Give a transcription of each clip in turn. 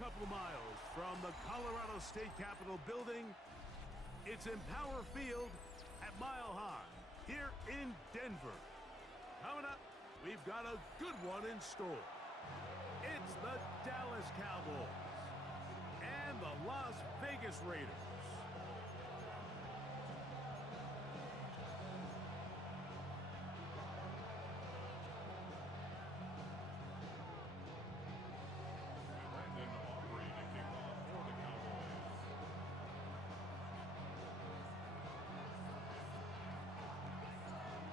couple of miles from the Colorado State Capitol building. It's Empower Field at Mile High here in Denver. Coming up, we've got a good one in store. It's the Dallas Cowboys and the Las Vegas Raiders.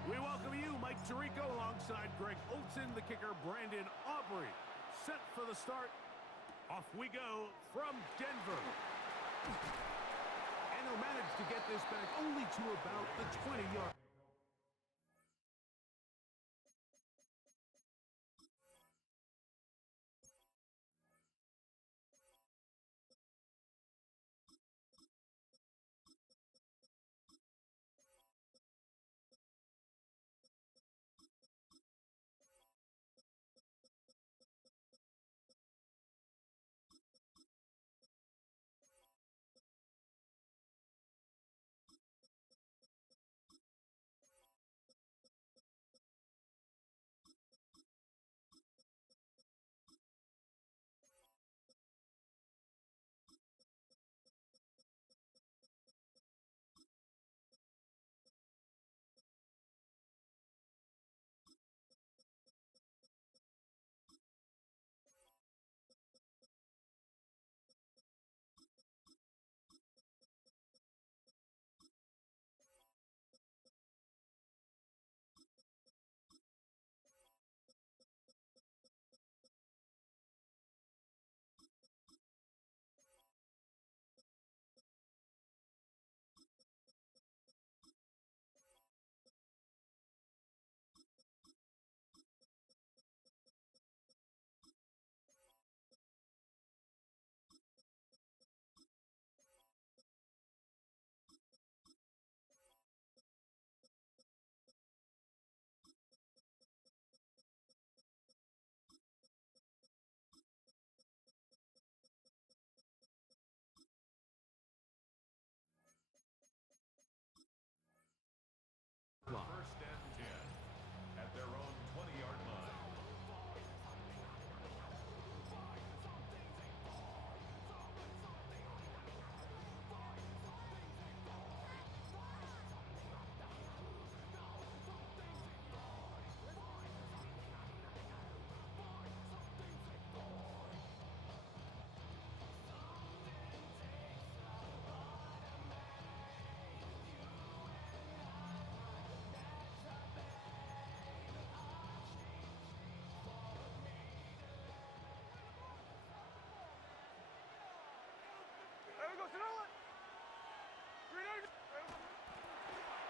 We welcome you, Mike Tirico, alongside Greg Olson, the kicker, Brandon Aubrey. Set for the start. Off we go from Denver. And he'll manage to get this back only to about the 20-yard. First and 10 at their own 20-yard line.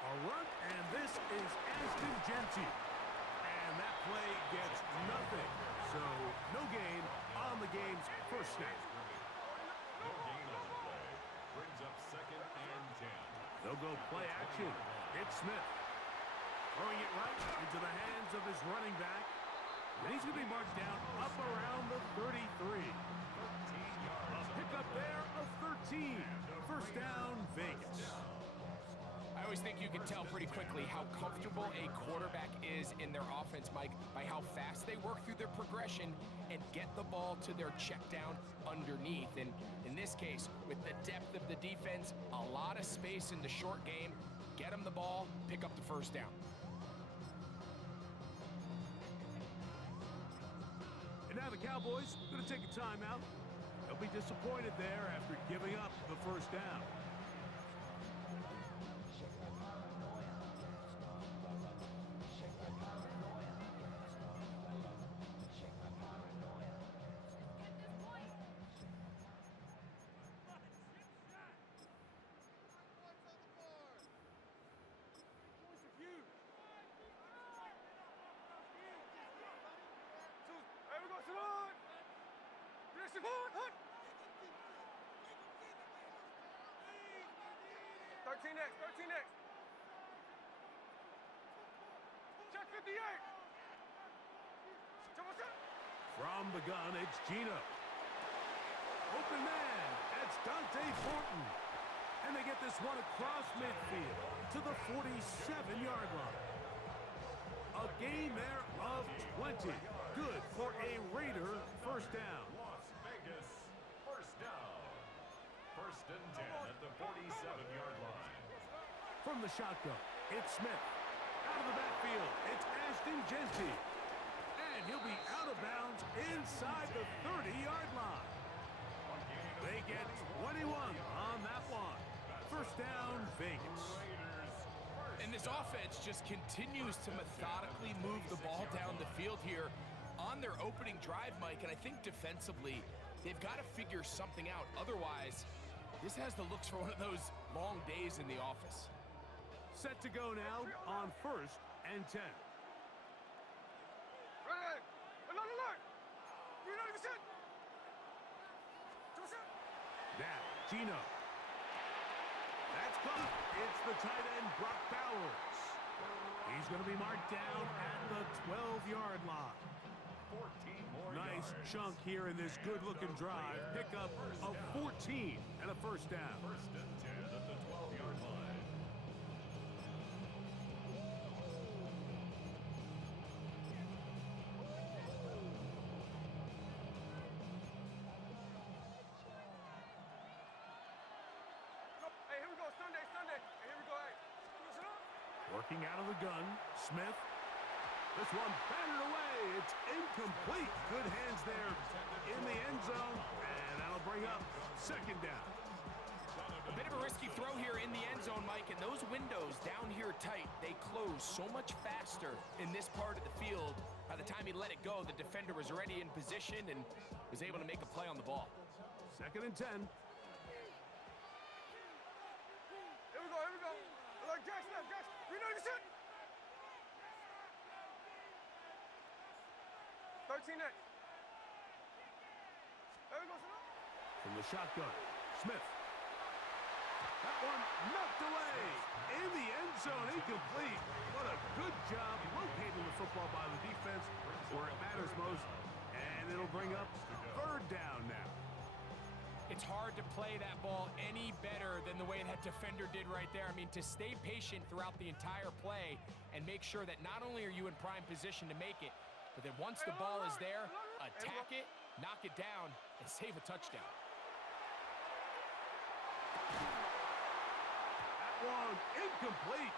A run, and this is Aston Genty. And that play gets nothing. So, no gain on the game's first snap. No gain on the play. Brings up second and 10. They'll go play action. It's Smith. Throwing it right into the hands of his running back. And he's going to be marked down up around the 33. 13 yards. A pickup there of 13. First down, Vegas. I always think you can tell pretty quickly how comfortable a quarterback is in their offense, Mike, by how fast they work through their progression and get the ball to their check down underneath. And in this case, with the depth of the defense, a lot of space in the short game, get them the ball, pick up the first down. And now the Cowboys going to take a timeout. They'll be disappointed there after giving up the first down. Hey, we go, Simone! Yes, Simone! 13 next, 13 next. Check 58. From the gun, it's Gino. Open man. That's Dante Fortin. And they get this one across midfield to the 47-yard line. A gain there of 20. Good for a Raider first down. Las Vegas, first down. First and 10 at the 47-yard line. From the shotgun, it's Smith. Out of the backfield, it's Ashton Jeanty. And he'll be out of bounds inside the 30-yard line. They get 21 on that one. First down, Vegas. And this offense just continues to methodically move the ball down the field here on their opening drive, Mike. And I think defensively, they've got to figure something out. Otherwise, this has the looks for one of those long days in the office. Set to go now on first and 10. Ready. Another line. You're not even set. Now, Gino. That's caught. It's the tight end, Brock Bowers. He's going to be marked down at the 12-yard line. 14 more Nice yards. chunk here in this good-looking drive. Pickup of 14 and a first down. First and 10 at the 12-yard line. Hey, here we go. Sunday. Hey, here we go. Hey. Listen up. Working out of the gun, Smith. This one batted away. It's incomplete. Good hands there in the end zone. And that'll bring up second down. A bit of a risky throw here in the end zone, Mike, and those windows down here tight, they close so much faster in this part of the field. By the time he let it go, the defender was already in position and was able to make a play on the ball. Second and 10. Here we go. Like Jack snap. You're not even set. 13 next. There we go, son. From the shotgun, Smith. That one knocked away in the end zone, incomplete. What a good job locating the football by the defense where it matters most. And it'll bring up third down now. It's hard to play that ball any better than the way that defender did right there. I mean, to stay patient throughout the entire play and make sure that not only are you in prime position to make it, but then once the ball is there, attack it, knock it down, and save a touchdown. That one incomplete.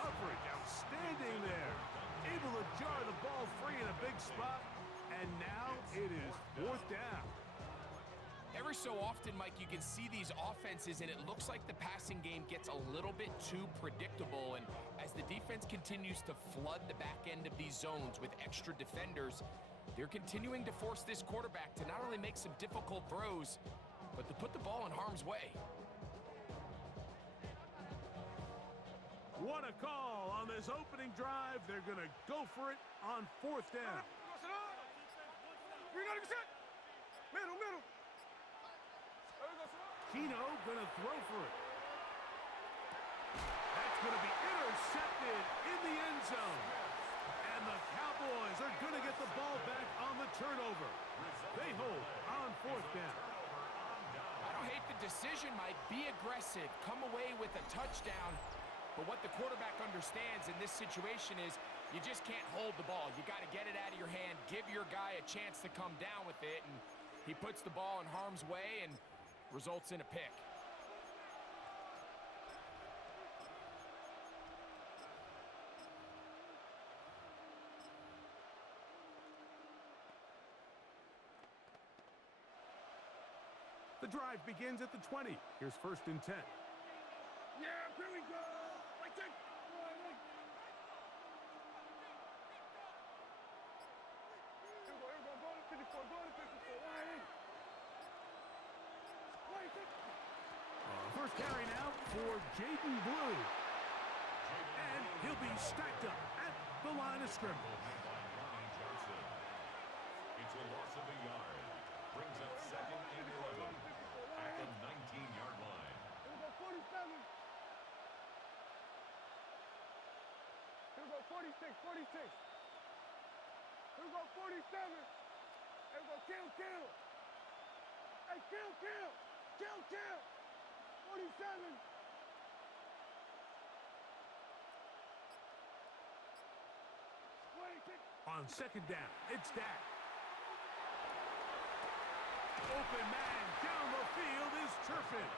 Coverage outstanding there. Able to jar the ball free in a big spot. And now it is fourth down. Every so often, Mike, you can see these offenses, and it looks like the passing game gets a little bit too predictable. And as the defense continues to flood the back end of these zones with extra defenders, they're continuing to force this quarterback to not only make some difficult throws, but to put the ball in harm's way. What a call on this opening drive. They're going to go for it on fourth down. You're not even set. Middle. There we go, son. Keno going to throw for it. That's going to be intercepted in the end zone. And the Cowboys are going to get the ball back on the turnover. They hold on fourth down. I don't hate the decision, Mike. Be aggressive. Come away with a touchdown. But what the quarterback understands in this situation is you just can't hold the ball. You got to get it out of your hand, give your guy a chance to come down with it, and he puts the ball in harm's way and results in a pick. The drive begins at the 20. Here's first and 10. Yeah, here we go. Like that. Here we go. Go to 54. First carry now for Jaden Blue. And he'll be stacked up at the line of scrimmage. It's a loss of a yard. Brings up second and 11 at the 19-yard line. Here we go, 47. Here we go, 46. Here we go, 47. Here we go, kill. Hey, kill! Kill! 47! On second down, it's Dak. Open man down the field is Turpin.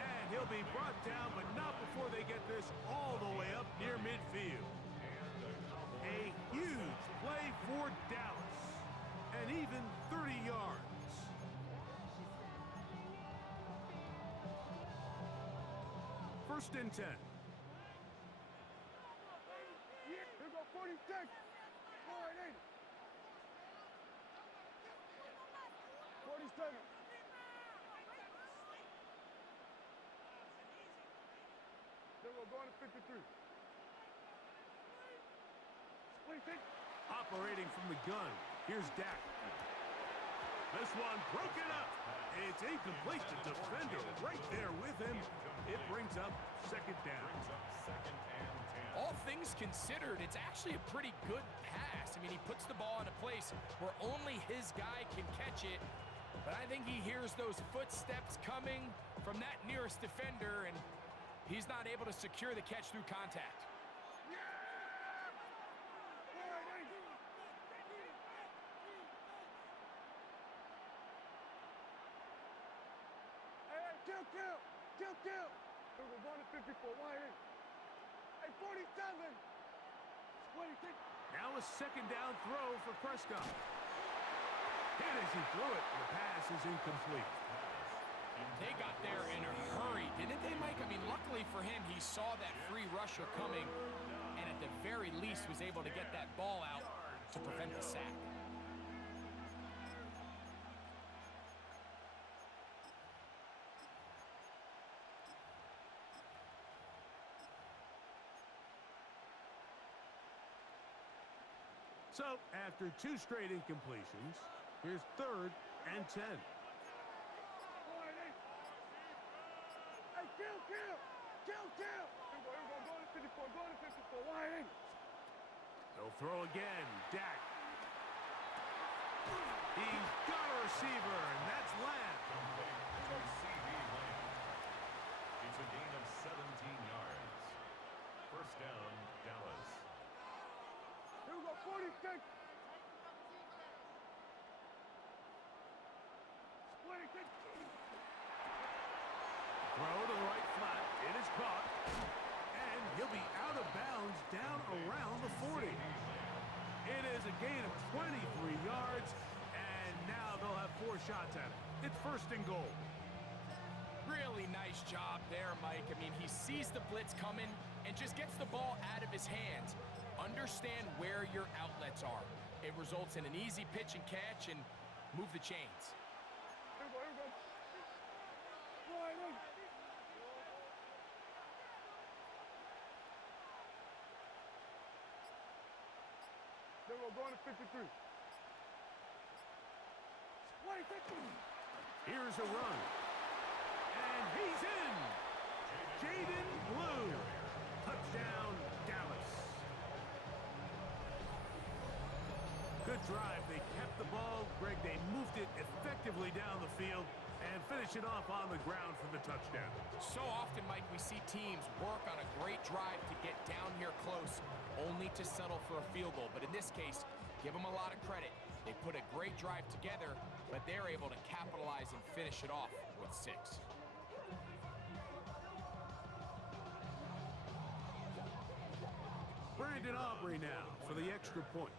And he'll be brought down, but not before they get this all the way up near midfield. A huge play for Dallas. And even 30 yards. First and 10. Here go 46. All right, 47. Then we're going to 53. 26. Operating from the gun, here's Dak. This one broken up. It's incomplete to defender right there with him. It brings up second down. All things considered, it's actually a pretty good pass. I mean, he puts the ball in a place where only his guy can catch it. But I think he hears those footsteps coming from that nearest defender, and he's not able to secure the catch through contact. Kill. We're going to 54. Wide in. Hey, 47. 26. Now a second down throw for Prescott. Hit as he threw it. The pass is incomplete. They got there in a hurry, didn't they, Mike? I mean, luckily for him, he saw that free rusher coming, and at the very least was able to get that ball out to prevent the sack. So, after two straight incompletions, here's third and 10. Hey, kill. Here we go, going to 54. Wide in. He'll throw again. Dak. He's got a receiver, and that's Lamb. It's a gain of 17 yards. First down, Dallas. Here we go, 46. 26. Throw to the right flat. It is caught. And he'll be out of bounds down around the 40. It is a gain of 23 yards, and now they'll have 4 shots at it. It's first and goal. Really nice job there, Mike. I mean, he sees the blitz coming and just gets the ball out of his hands. Understand where your outlets are. It results in an easy pitch and catch and move the chains. Here we go. Wide in. Then we're going to 53. 26. Here's a run. And he's in. Jaden Blue. Touchdown, Dallas. Good drive. They kept the ball. Greg, they moved it effectively down the field and finish it off on the ground for the touchdown. So often, Mike, we see teams work on a great drive to get down here close, only to settle for a field goal. But in this case, give them a lot of credit. They put a great drive together, but they're able to capitalize and finish it off with 6. Brandon Aubrey now for the extra point.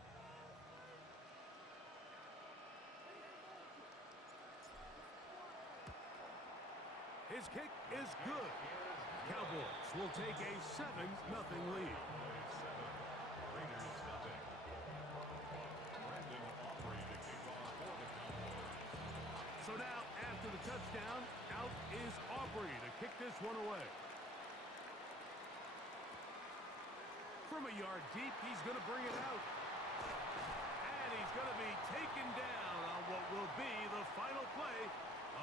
His kick is good. Cowboys will take a 7-0 lead. So now, after the touchdown, out is Aubrey to kick this one away. From a yard deep, he's going to bring it out. And he's going to be taken down on what will be the final play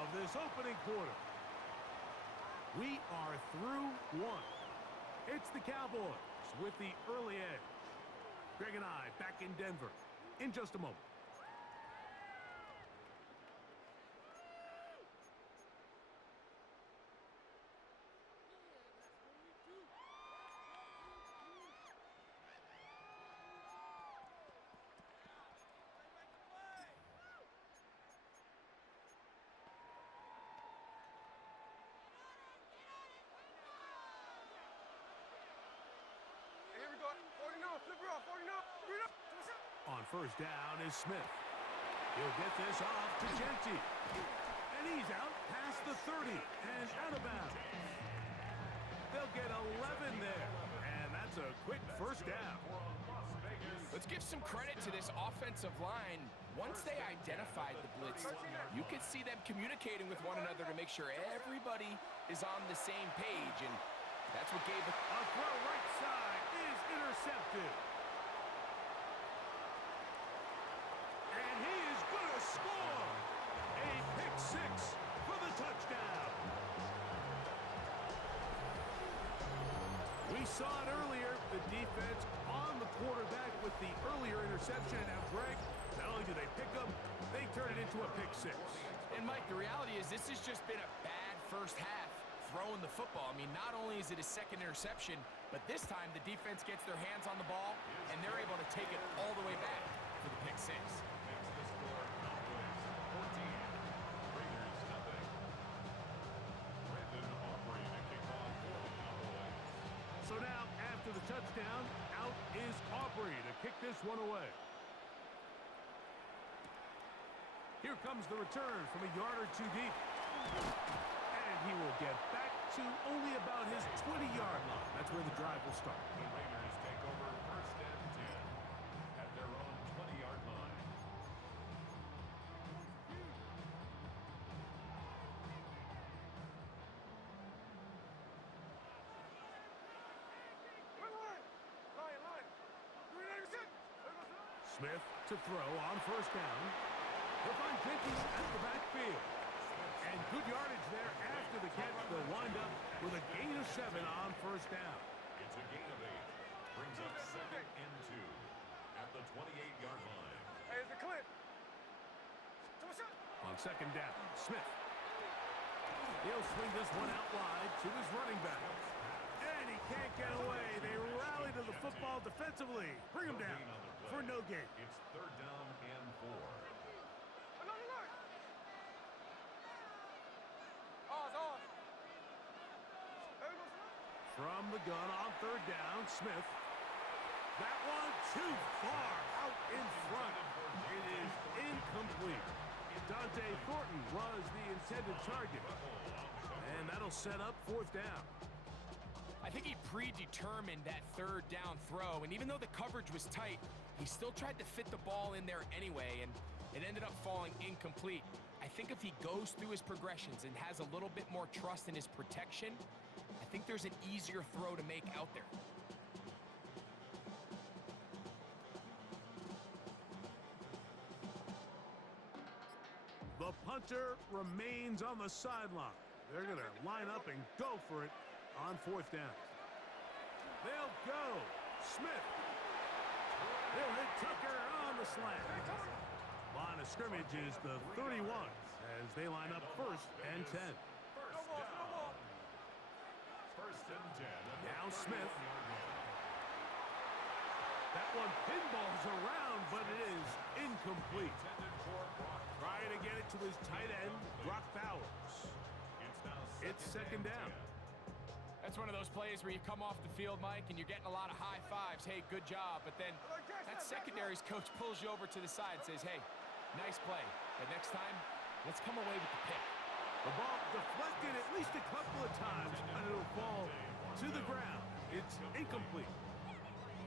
of this opening quarter. We are through one. It's the Cowboys with the early edge. Greg and I back in Denver in just a moment. On first down is Smith. He'll get this off to Genti. And he's out past the 30 and out of bounds. They'll get 11 there. And that's a quick first down. Let's give some credit to this offensive line. Once they identified the blitz, you could see them communicating with one another to make sure everybody is on the same page. And that's what gave it. A throw right side is intercepted. And he is going to score. A pick six for the touchdown. We saw it earlier, the defense on the quarterback with the earlier interception. Now, Greg, not only do they pick up, they turn it into a pick six. And, Mike, the reality is this has just been a bad first half throwing the football. I mean, not only is it a second interception, but this time the defense gets their hands on the ball, and they're able to take it all the way back for the pick six. So now, after the touchdown, out is Aubrey to kick this one away. Here comes the return from a yard or two deep. And he will get back to only about his 20-yard line. That's where the drive will start. The Raiders take over first and 10 at their own 20-yard line. Smith to throw on first down. He'll find Jenkins at the backfield. And good yardage there after the catch. They'll wind up with a gain of 7 on first down. It's a gain of 8. Brings up second and 2 at the 28-yard line. Hey, it's a clip. On second down, Smith. He'll swing this one out wide to his running back. And he can't get away. They rally to the football defensively. Bring him down for no gain. It's third down and 4. From the gun on third down, Smith. That one too far out in front. It is incomplete. Dante Thornton was the intended target. And that'll set up fourth down. I think he predetermined that third down throw, and even though the coverage was tight, he still tried to fit the ball in there anyway, and it ended up falling incomplete. I think if he goes through his progressions and has a little bit more trust in his protection, I think there's an easier throw to make out there. The punter remains on the sideline. They're going to line up and go for it on fourth down. They'll go. Smith. They'll hit Tucker on the slant. Line of scrimmage is the 31 as they line up first and 10. First and 10. Now Smith. That one pinballs around, but it is incomplete. Trying to get it to his tight end, Brock Bowers. It's second down. That's one of those plays where you come off the field, Mike, and you're getting a lot of high fives. Hey, good job. But then that secondary's coach pulls you over to the side and says, hey, nice play. But next time, let's come away with the pick. The ball deflected at least a couple of times, and it'll fall to the ground. It's incomplete.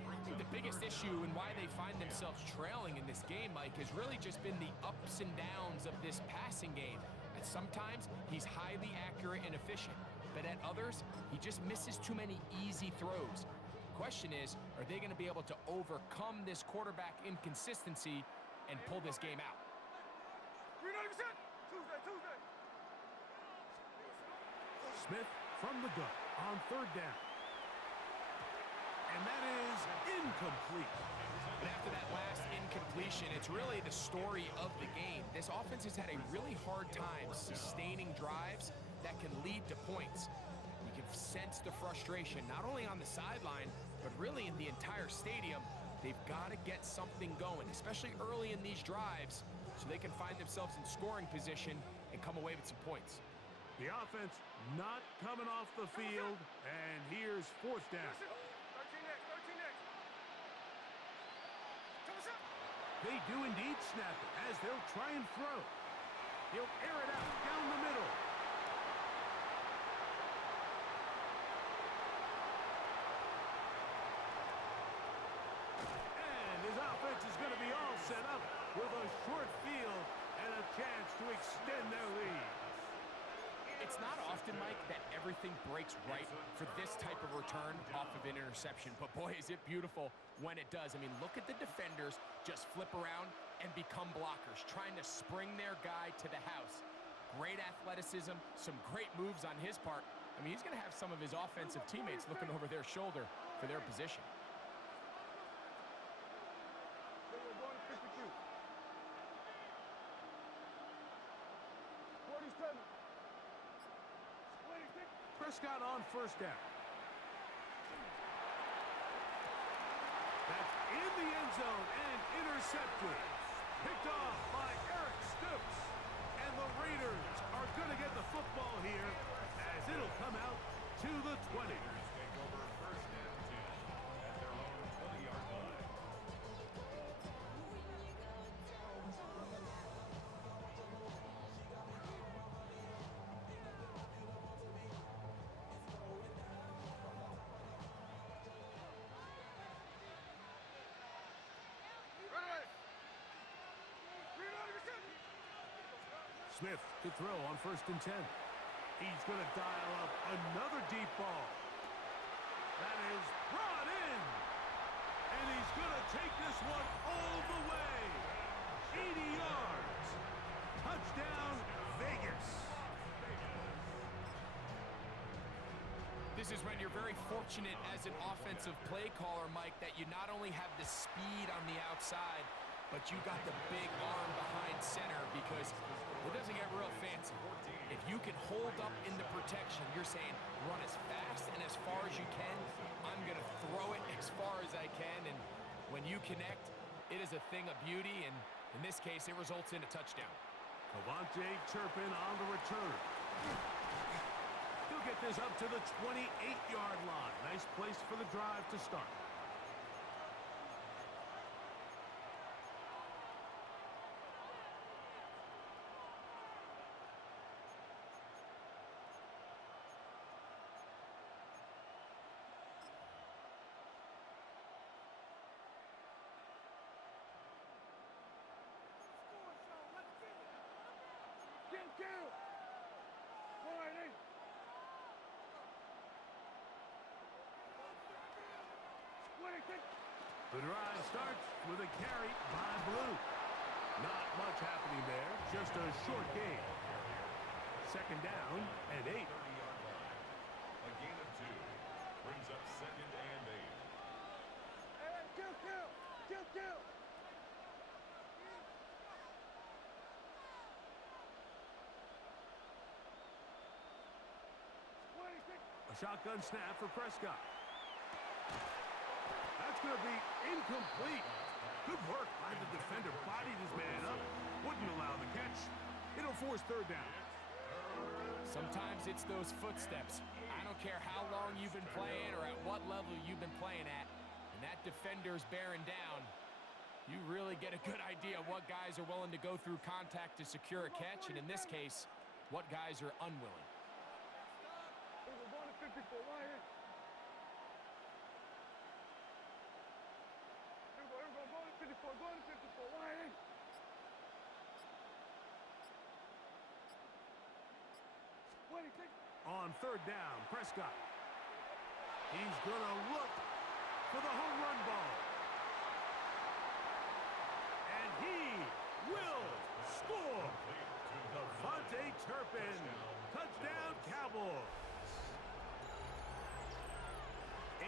I think the biggest issue and why they find themselves trailing in this game, Mike, has really just been the ups and downs of this passing game. And sometimes he's highly accurate and efficient, but at others, he just misses too many easy throws. The question is, are they going to be able to overcome this quarterback inconsistency and pull this game out? Smith from the gun on third down. And that is incomplete. But after that last incompletion, it's really the story of the game. This offense has had a really hard time sustaining drives that can lead to points. You can sense the frustration, not only on the sideline, but really in the entire stadium. They've got to get something going, especially early in these drives, so they can find themselves in scoring position and come away with some points. The offense not coming off the field, and here's fourth down. They do indeed snap it as they'll try and throw. He'll air it out down the middle. And his offense is going to be all set up with a short field and a chance to extend their lead. It's not often, Mike, that everything breaks right for this type of return off of an interception. But boy, is it beautiful when it does. I mean, look at the defenders just flip around and become blockers, trying to spring their guy to the house. Great athleticism, some great moves on his part. I mean, he's going to have some of his offensive teammates looking over their shoulder for their position. Prescott on first down. That's in the end zone and intercepted. Picked off by Eric Stokes. And the Raiders are going to get the football here as it'll come out to the 20. Take over first and 10 at their own 20-yard line. Smith to throw on first and 10. He's going to dial up another deep ball. That is brought in. And he's going to take this one all the way. 80 yards. Touchdown, Vegas. This is when you're very fortunate as an offensive play caller, Mike, that you not only have the speed on the outside, but you got the big arm behind center, because it doesn't get real fancy. If you can hold up in the protection, you're saying run as fast and as far as you can. I'm going to throw it as far as I can, and when you connect, it is a thing of beauty, and in this case, it results in a touchdown. Devontae Turpin on the return. He'll get this up to the 28-yard line. Nice place for the drive to start. The drive starts with a carry by Blue. Not much happening there, just a short gain. Second down and 8. 30-yard line. A gain of 2 brings up second and 8. Kill. A shotgun snap for Prescott. That's going to be incomplete. Good work by the defender. Bodied his man up. Wouldn't allow the catch. It'll force third down. Sometimes it's those footsteps. I don't care how long you've been playing or at what level you've been playing at, and that defender's bearing down. You really get a good idea of what guys are willing to go through contact to secure a catch, and in this case, what guys are unwilling. On third down, Prescott. He's going to look for the home run ball. And he will score. Devontae Turpin. Touchdown, Cowboys.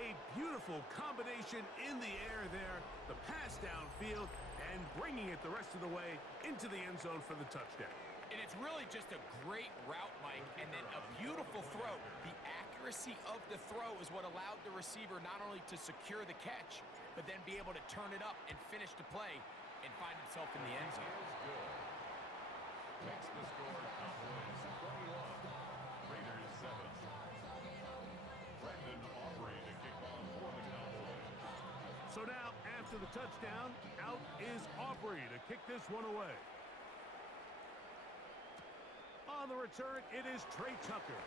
A beautiful combination in the air there. The pass downfield and bringing it the rest of the way into the end zone for the touchdown. And it's really just a great route, Mike, and then a beautiful throw. The accuracy of the throw is what allowed the receiver not only to secure the catch, but then be able to turn it up and finish the play and find himself in the end zone. Makes the score Cowboys 21, Raiders 7. Brandon Aubrey to kick off for the Cowboys. So now, after to the touchdown. Out is Aubrey to kick this one away. On the return, it is Trey Tucker.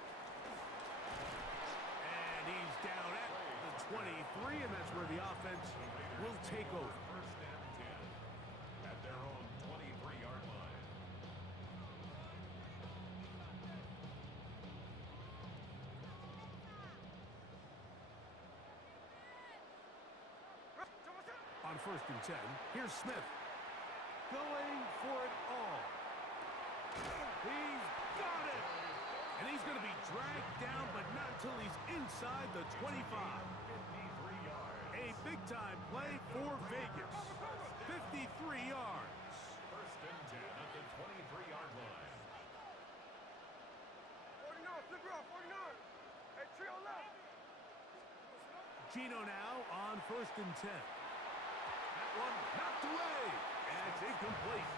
And he's down at the 23, and that's where the offense will take over. First and 10 at their own 23-yard line. On first and 10, here's Smith. Going for it all. He's got it! And he's going to be dragged down, but not until he's inside the 25. 53 yards. A big-time play for Vegas. 53 yards. First and 10 at the 23-yard line. 49, flip it off, 49. Hey, trio left. Gino now on first and 10. That one knocked away, and it's incomplete.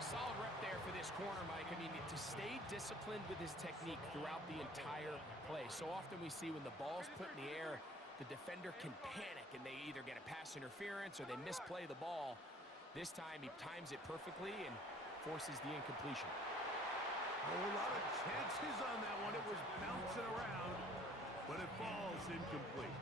Solid rep there for this corner, Mike. I mean, to stay disciplined with his technique throughout the entire play. So often we see when the ball's put in the air, the defender can panic, and they either get a pass interference or they misplay the ball. This time, he times it perfectly and forces the incompletion. A whole lot of chances on that one. It was bouncing around, but it falls incomplete.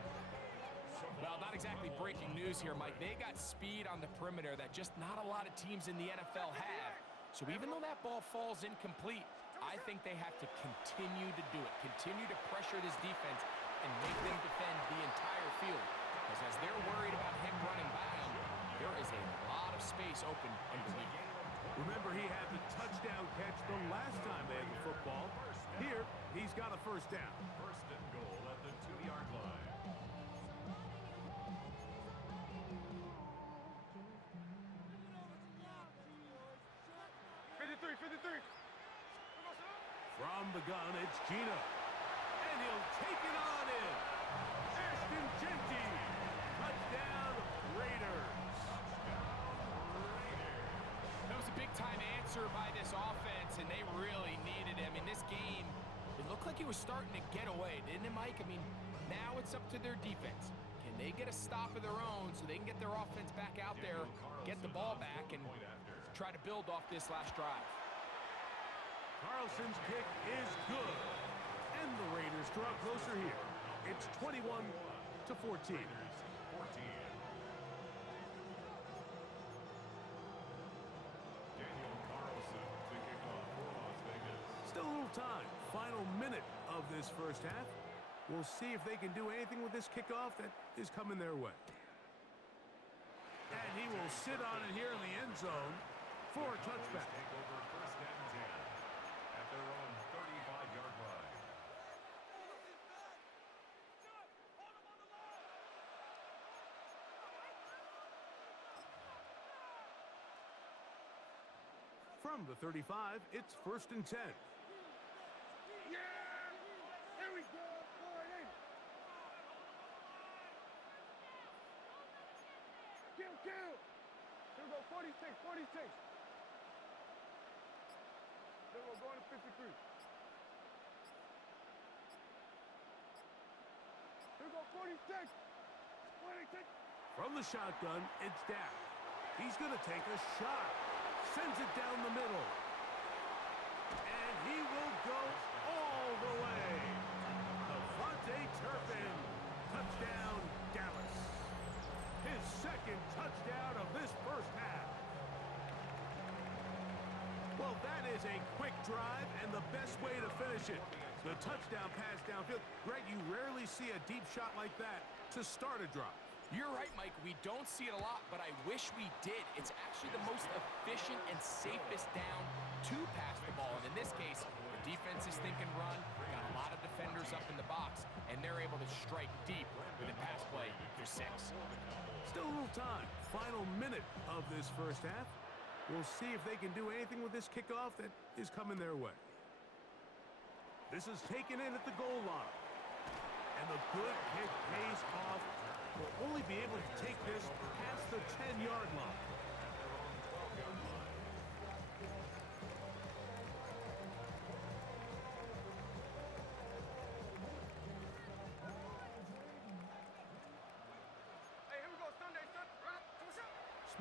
Well, not exactly breaking news here, Mike. They got speed on the perimeter that just not a lot of teams in the NFL have. So even though that ball falls incomplete, I think they have to continue to do it. Continue to pressure this defense and make them defend the entire field. Because as they're worried about him running by them, there is a lot of space open underneath. Remember, he had the touchdown catch the last time they had the football. Here, he's got a first down. First and goal at the 2-yard line. 53. From the gun, it's Gino. And he'll take it on in. Ashton Genty. Touchdown, Raiders. That was a big-time answer by this offense, and they really needed him. In this game, it looked like he was starting to get away, didn't it, Mike? I mean, now it's up to their defense. Can they get a stop of their own so they can get their offense back out there, get the ball back, and try to build off this last drive? Carlson's kick is good. And the Raiders draw closer here. It's 21-14. Daniel Carlson to kick off for Las Vegas. Still a little time. Final minute of this first half. We'll see if they can do anything with this kickoff that is coming their way. And he will sit on it here in the end zone for a touchback. Take over first and 10 at their own 35-yard line. From the 35, it's first and 10. Yeah! Here we go, boy. Kill. Here we go, 46. Then we're going to 53. Here we go, 46. From the shotgun, it's Dak. He's going to take a shot. Sends it down the middle. And he will go all the way. Devontae Turpin. Touchdown, Dallas. His second touchdown of this first half. Well, that is a quick drive and the best way to finish it. The touchdown pass downfield. Greg, you rarely see a deep shot like that to start a drive. You're right, Mike. We don't see it a lot, but I wish we did. It's actually the most efficient and safest down to pass the ball. And in this case, the defense is thinking run, got a lot of defenders up in the box, and they're able to strike deep with a pass play for 6. Still a little time. Final minute of this first half. We'll see if they can do anything with this kickoff that is coming their way. This is taken in at the goal line. And the good kick pays off. Will only be able to take this past the 10-yard line. Hey, here we go, Sunday.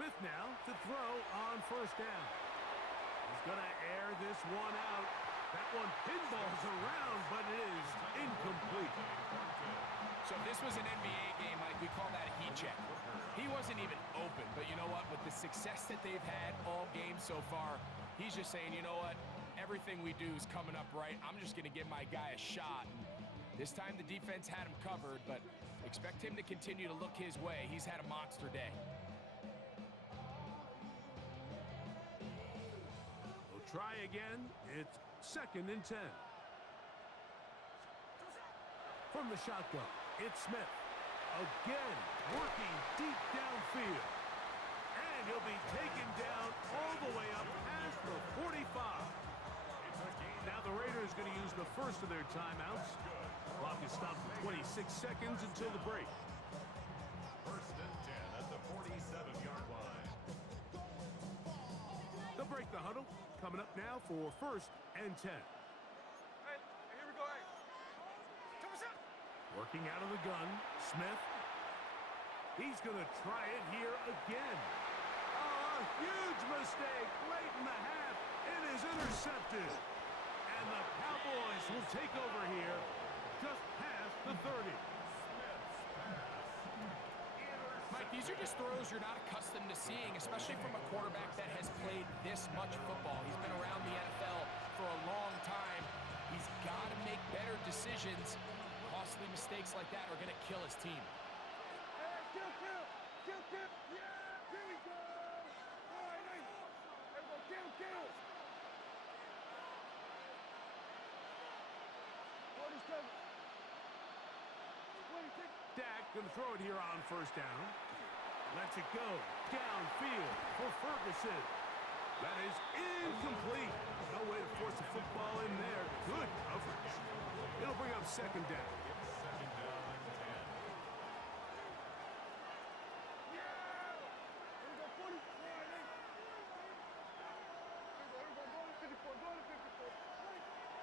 Smith now to throw on first down. He's going to air this one out. That one pinballs around, but it is incomplete. So if this was an NBA game, Mike, we call that a heat check. He wasn't even open, but you know what? With the success that they've had all game so far, he's just saying, you know what? Everything we do is coming up right. I'm just going to give my guy a shot. And this time the defense had him covered, but expect him to continue to look his way. He's had a monster day. We'll try again. It's 2nd and 10. From the shotgun, it's Smith. Again, working deep downfield. And he'll be taken down all the way up past the 45. Now the Raiders going to use the first of their timeouts. Clock is stopped for 26 seconds until the break. 1st and 10 at the 47-yard line. They'll break the huddle. Coming up now for 1st and 10. Hey, here we go, hey. Come on, Working out of the gun, Smith. He's going to try it here again. Oh, a huge mistake late in the half. It is intercepted. And the Cowboys will take over here just past the 30. Mike, these are just throws you're not accustomed to seeing, especially from a quarterback that has played this much football. He's been around the NFL for a long time. He's got to make better decisions. Costly mistakes like that are going to kill his team. Hey, kill. Yeah, here we go. All right, nice. Everyone, kill. 47. 26. Dak going to throw it here on first down. Lets it go downfield for Ferguson. That is incomplete. No way to force the football in there. Good coverage. It'll bring up 2nd down.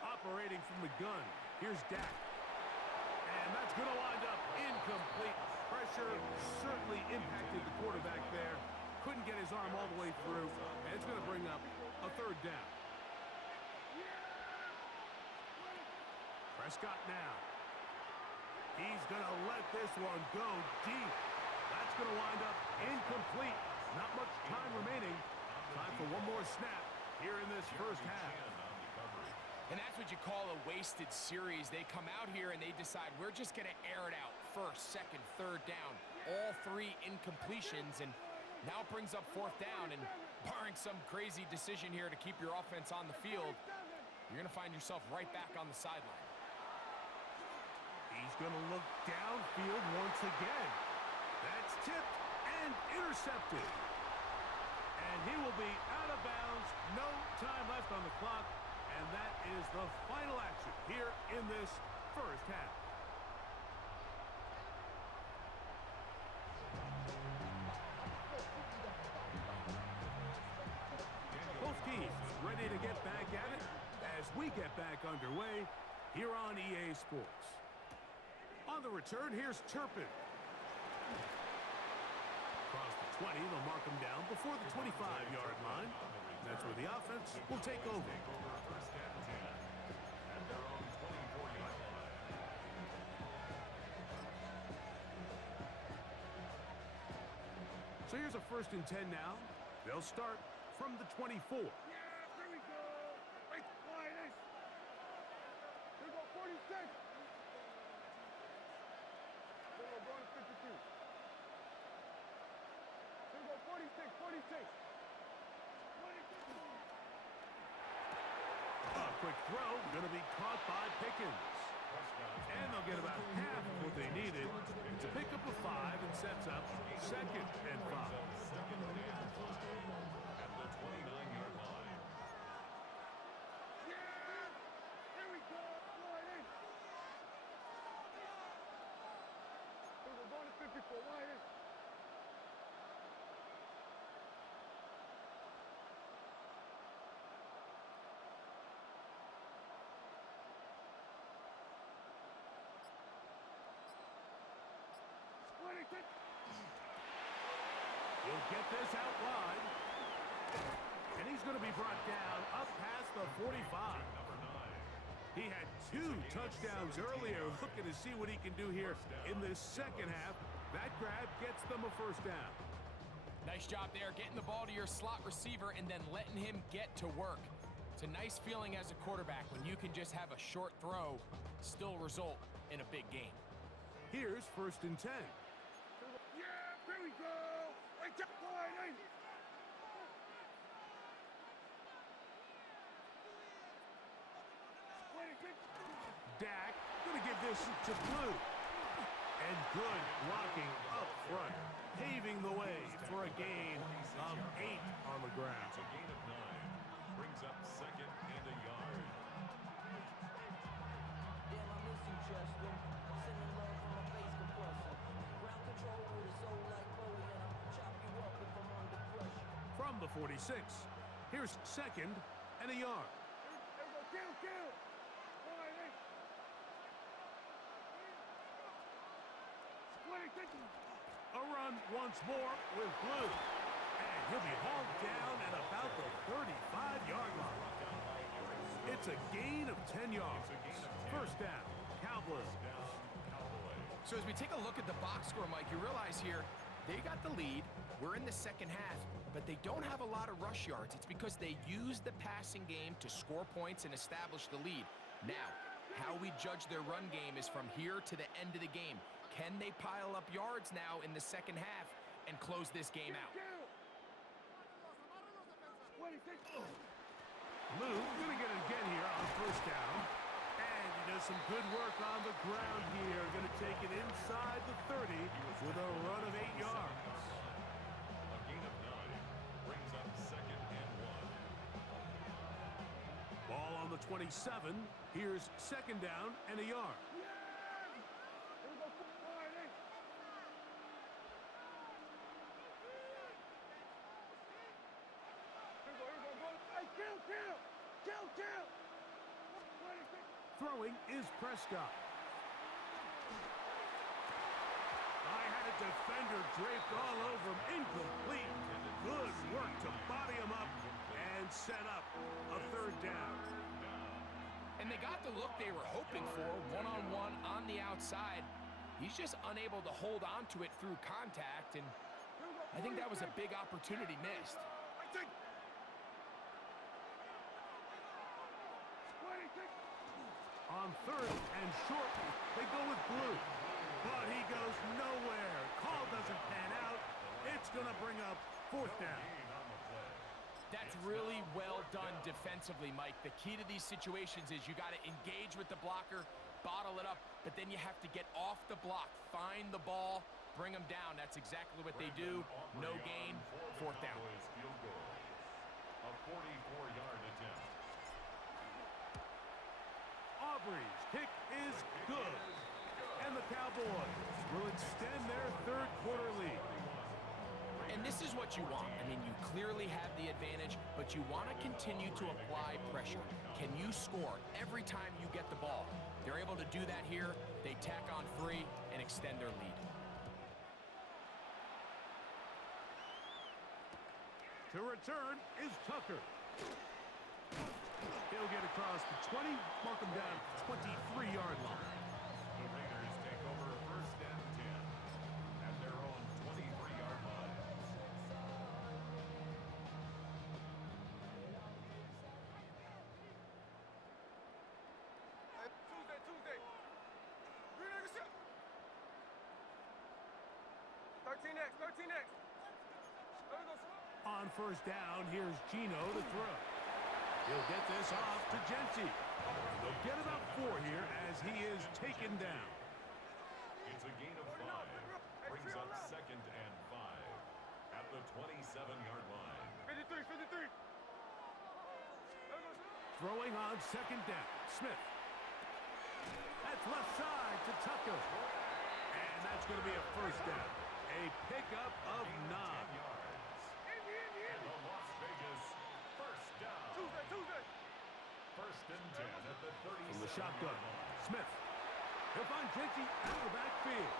Operating from the gun. Here's Dak. And that's going to wind up incomplete. Pressure certainly impacted the quarterback there. Couldn't get his arm all the way through. And it's going to bring up a 3rd down. Prescott now. He's going to let this one go deep. That's going to wind up incomplete. Not much time remaining. Time for one more snap here in this first half. And that's what you call a wasted series. They come out here and they decide we're just going to air it out. 1st, 2nd, 3rd down. All 3 incompletions. And now it brings up 4th down. And barring some crazy decision here to keep your offense on the field, you're going to find yourself right back on the sideline. He's going to look downfield once again. That's tipped and intercepted. And he will be out of bounds. No time left on the clock. And that is the final action here in this first half. Both teams ready to get back at it as we get back underway here on EA Sports. On the return, here's Turpin. Across the 20, they'll mark him down before the 25-yard line. That's where the offense will take over. 1st and 10 at their own 24-yard line. So here's a 1st and 10 now. They'll start from the 24. Yeah, here we go. Right, line, nice. Here we go, 46. Here we go, going to 52. Here we go, 46. A quick throw, going to be caught by Pickens. And they'll get about half of what they needed to pick up a 5 and sets up 2nd and 5. At the 29-yard line. Yeah! Here we go! Line in! Here we go, going to 54. Line in! He'll He'll get this out wide. And he's going to be brought down up past the 45. He had 2 touchdowns earlier. Looking to see what he can do here in this second half. That grab gets them a first down. Nice job there, getting the ball to your slot receiver and then letting him get to work. It's a nice feeling as a quarterback when you can just have a short throw still result in a big game. Here's 1st and 10. Yeah, here we go. Right there. Wide, Dak going to give this to Blue. And good blocking up front, paving the way for a gain of 8 on the ground. It's a gain of 9. Brings up 2nd and a yard. Damn, I miss you, Chester. Sending love from my face compressor. Ground control with a soul like Bowie, and I'll chop you up if I'm under pressure. From the 46, here's 2nd and a yard. There we go. Kill. Wide, A run once more with Blue. And he'll be hauled down at about the 35-yard line. It's a gain of 10 yards. First down, Cowboys. So as we take a look at the box score, Mike, you realize here they got the lead. We're in the second half, but they don't have a lot of rush yards. It's because they use the passing game to score points and establish the lead. Now, how we judge their run game is from here to the end of the game. Can they pile up yards now in the second half and close this game out? Blue going to get it again here on first down. And he does some good work on the ground here. Going to take it inside the 30 with a run of 8 yards. A gain of 9 brings up 2nd and 1. Ball on the 27. Here's 2nd down and a yard. Kill. Throwing is Prescott. I had a defender draped all over him. Incomplete. Good work to body him up and set up a 3rd down. And they got the look they were hoping for, one-on-one on the outside. He's just unable to hold on to it through contact, and I think that was a big opportunity missed. On 3rd and short, they go with Blue. But he goes nowhere. Call doesn't pan out. It's going to bring up 4th down. That's really well done defensively, Mike. The key to these situations is you got to engage with the blocker, bottle it up, but then you have to get off the block, find the ball, bring them down. That's exactly what they do. No gain, 4th down. A 44-yard attempt. Aubrey's kick is good. And the Cowboys will extend their 3rd quarter lead. And this is what you want. I mean, you clearly have the advantage, but you want to continue to apply pressure. Can you score every time you get the ball? They're able to do that here. They tack on 3 and extend their lead. To return is Tucker. He'll get across the 20, mark him down 23-yard line. The Raiders take over 1st and 10 at their own 23-yard line. Tuesday. Green Egg shot. 13X. On first down, here's Gino to throw. He'll get this off to Genty. They'll get about 4 here as he is taken down. It's a gain of 5. Brings up 2nd and 5 at the 27-yard line. 53. Throwing on 2nd down, Smith. That's left side to Tucker. And that's going to be a first down. A pickup of 9. 10 yards. And the Las Vegas first down. Tuesday. 1st and 10 at the 37. From the shotgun, Smith. He'll find Genty out of the backfield.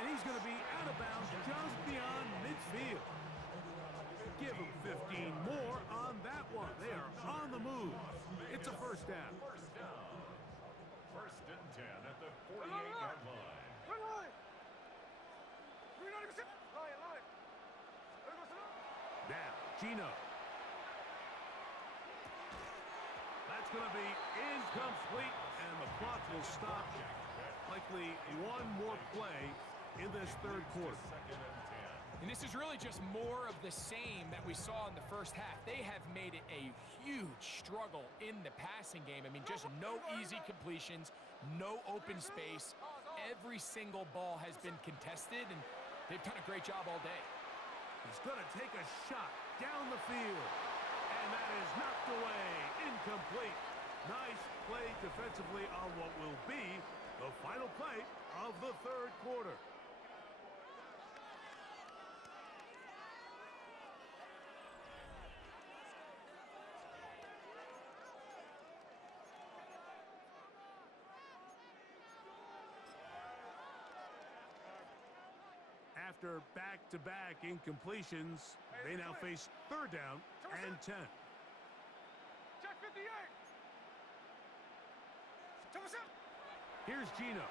And he's going to be out of bounds just beyond midfield. Give him 15 more on that one. They are on the move. It's a first down. First down. First and 10 at the 48-yard line. Now, Gino. That's going to be incomplete, and the clock will stop. Likely one more play in this third quarter. Second and 10. And this is really just more of the same that we saw in the first half. They have made it a huge struggle in the passing game. I mean, just no easy completions, no open space. Every single ball has been contested, and they've done a great job all day. He's going to take a shot down the field. And that is knocked away. Incomplete. Nice play defensively on what will be the final play of the third quarter. After back-to-back incompletions, they now face third down and 10. Check 58. Here's Gino.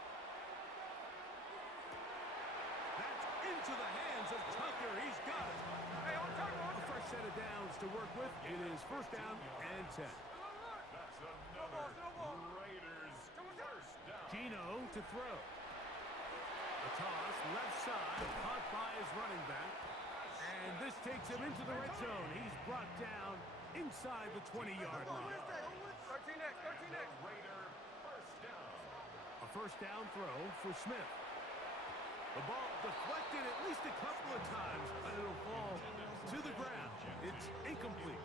That's into the hands of Tucker. He's got it. Hey, on time, on. A fresh set of downs to work with. It is first down and 10. That's another Raiders first down. Gino to throw. A toss, left side, caught by his running back. And this takes him into the red zone. He's brought down inside the 20-yard line. 13 next, 13 next. Raider first down. A first down throw for Smith. The ball deflected at least a couple of times, but it'll fall to the ground. It's incomplete.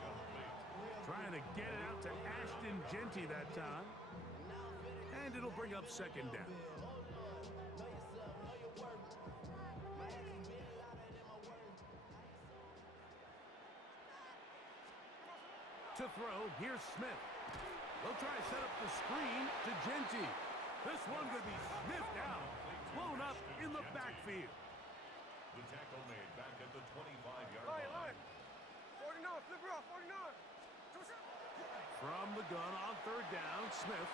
Trying to get it out to Ashton Genty that time. And it'll bring up second down. To throw, here's Smith. They'll try to set up the screen to Genty. This one could be sniffed out, blown up in the backfield. The tackle made back at the 25-yard Line. line. 49, flip it off, 49. From the gun on third down, Smith.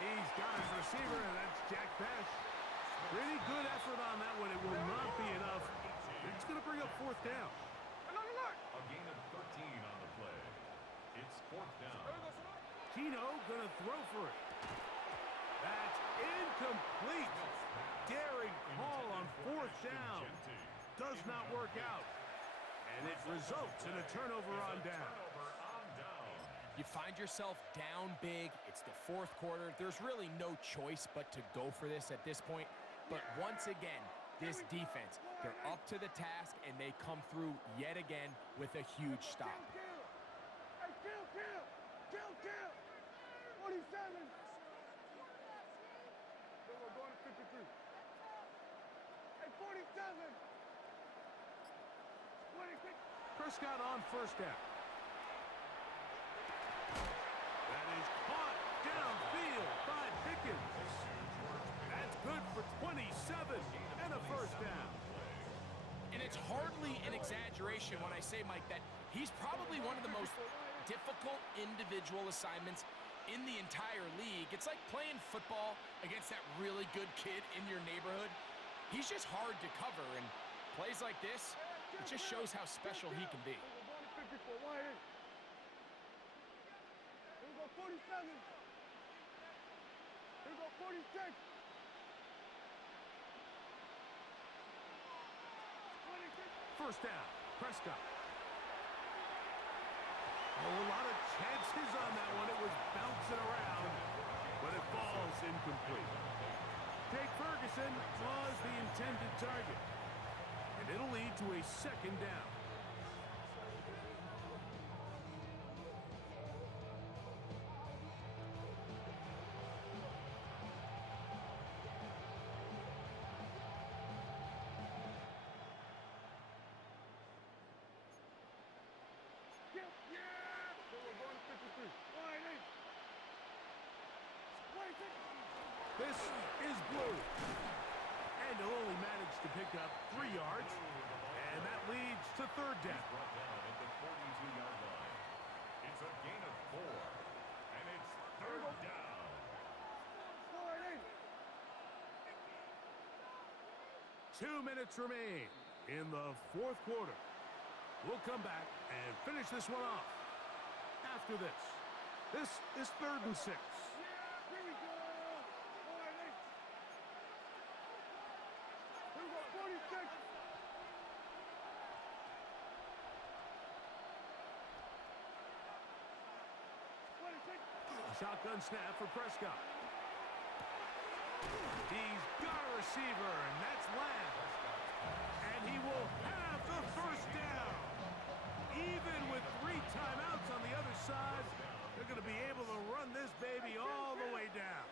He's got his receiver, and that's Jack Pesh. Pretty good effort on that one. It will not be enough. It's going to bring up fourth down. A gain of 13 on the play. It's fourth down. Gino going to throw for it. That's incomplete. Daring call on fourth down. Does not work out. And it results in a turnover on down. You find yourself down big. It's the fourth quarter. There's really no choice but to go for this at this point. But once again, this defense, they're up to the task, and they come through yet again with a huge stop. Hey, kill. 47. We're going to 53. Hey, 47. 26. Prescott on first down. That is caught downfield by Pickens. That's good for 27 and a first down. And it's hardly an exaggeration when I say, Mike, that he's probably one of the most difficult individual assignments in the entire league. It's like playing football against that really good kid in your neighborhood. He's just hard to cover, and plays like this, it just shows how special he can be. We're going to 54. Why ain't? Here we go, 47. Here we go, 46. 26. First down, Prescott. Oh, a lot of chances on that one. It was bouncing around, but it falls incomplete. Jake Ferguson was the intended target, and it'll lead to a second down. This is blue. And he'll only manage to pick up 3 yards. And that leads to third down. Brought down at the 42-yard line. It's a gain of 4. And it's third down. All right, 2 minutes remain in the fourth quarter. We'll come back and finish this one off after this. This is 3rd and 6. here we go. All right, here we go, 46. A shotgun snap for Prescott. He's got a receiver, and that's Lamb. And he will have the first down. Even with 3 timeouts on the other side, they're going to be able to run this baby all the way down.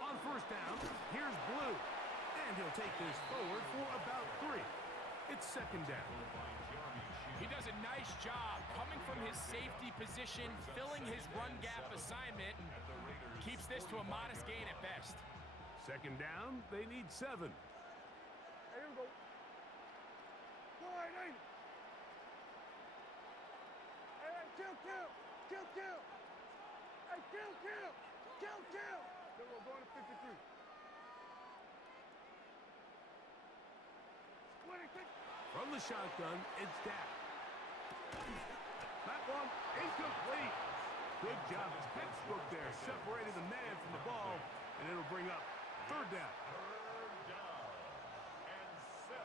On first down, here's Blue. And he'll take this forward for about 3. It's 2nd down. He does a nice job coming from his safety position, filling his run gap assignment, and keeps this to a modest gain at best. 2nd down, they need 7. Here we go. All right, hey, kill. Hey, kill. Then we're going to 53. 26. From the shotgun, it's Dak. That one incomplete. Good job. Pittsburgh there separated the man from the ball, and it'll bring up 3rd down. Third down. And 7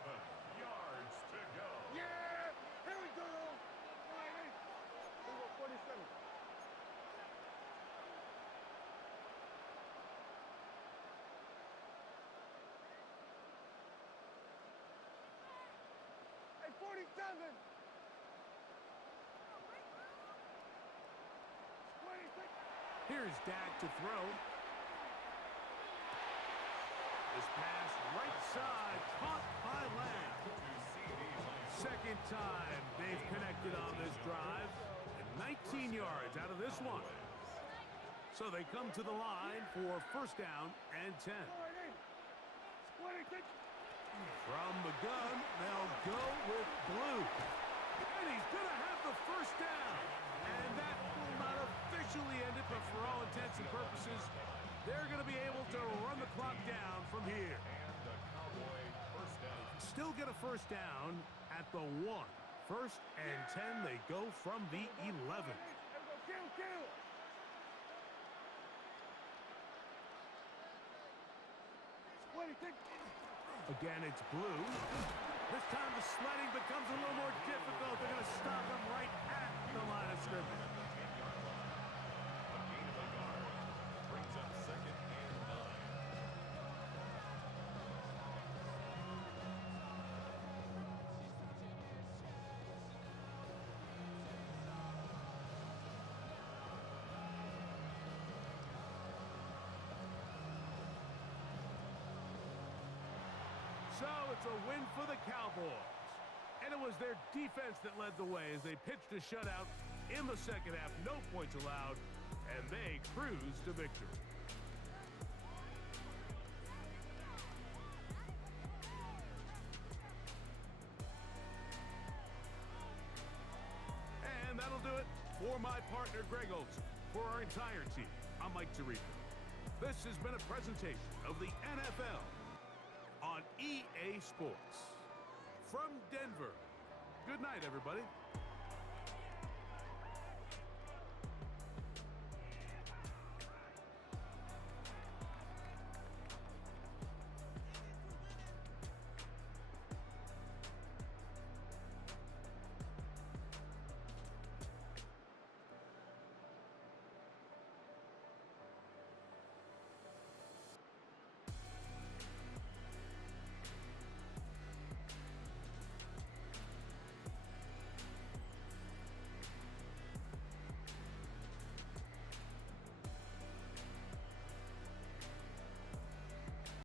yards to go. Yeah, here we go. All right, here we go, 47. Hey, 47. 26. Here's Dak to throw. This pass right side, caught by Lamb. 2nd time they've connected on this drive. And 19 yards out of this one. So they come to the line for 1st down and 10. All right, 26. From the gun, they'll go with Blue. And he's going to have the 1st down. And that will not officially end it, but for all intents and purposes, they're going to be able to run the clock down from here. And the Cowboy first down. Still get a 1st down at the 1. 1st and 10, they go from the 11. Here we go, kill. 26. Again, it's Blue. This time the sledding becomes a little more difficult. They're going to stop him right at the line of scrimmage. A gain of a yard. Brings up 2nd and 9. So it's a win for the Cowboys. And it was their defense that led the way as they pitched a shutout in the 2nd half. No points allowed, and they cruised to victory. And that'll do it for my partner, Greg Olson. For our entire team, I'm Mike Tirico. This has been a presentation of the NFL on EA Sports. From Denver, good night, everybody.